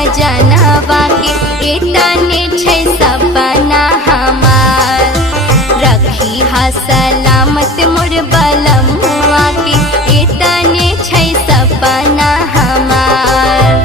सजनवा के इतने छै सपना हमार। रखी हा सलामत मोर बलमुआ के इतने छै सपना हमार।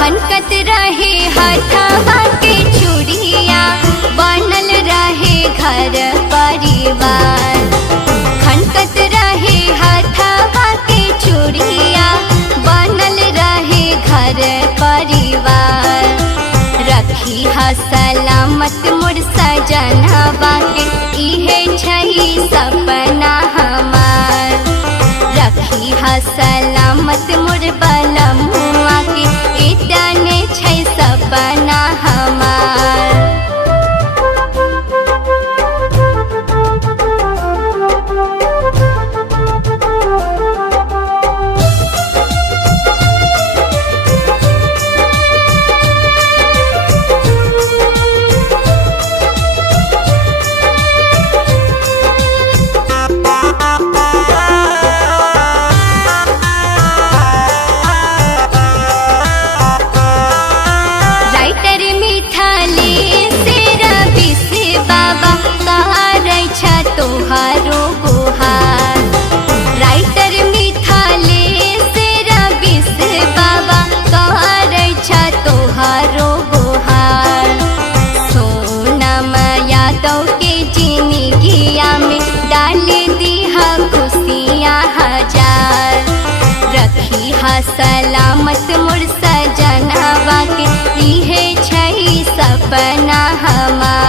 खनकत रहे हथवा के चूड़िया बनल रहे घर परिवार। खनकत रहे हथवा के चूड़िया बनल रहे घर परिवार। रखी हा सलामत मोर सजनवा के इहे छै सपना हमार। रखी हा सलामत मोर बलमुआ के इतने छै सपना हमार। तोहारो गुहार राइटर मिथालेश रवि से बाबा कहरै छ तोहारो गुहार। सोनम यादव के जिंदगिया में डाल दीहा खुशियाँ हजार। रखी हा सलामत मोर सजनवा के इहे छै सपना हमार।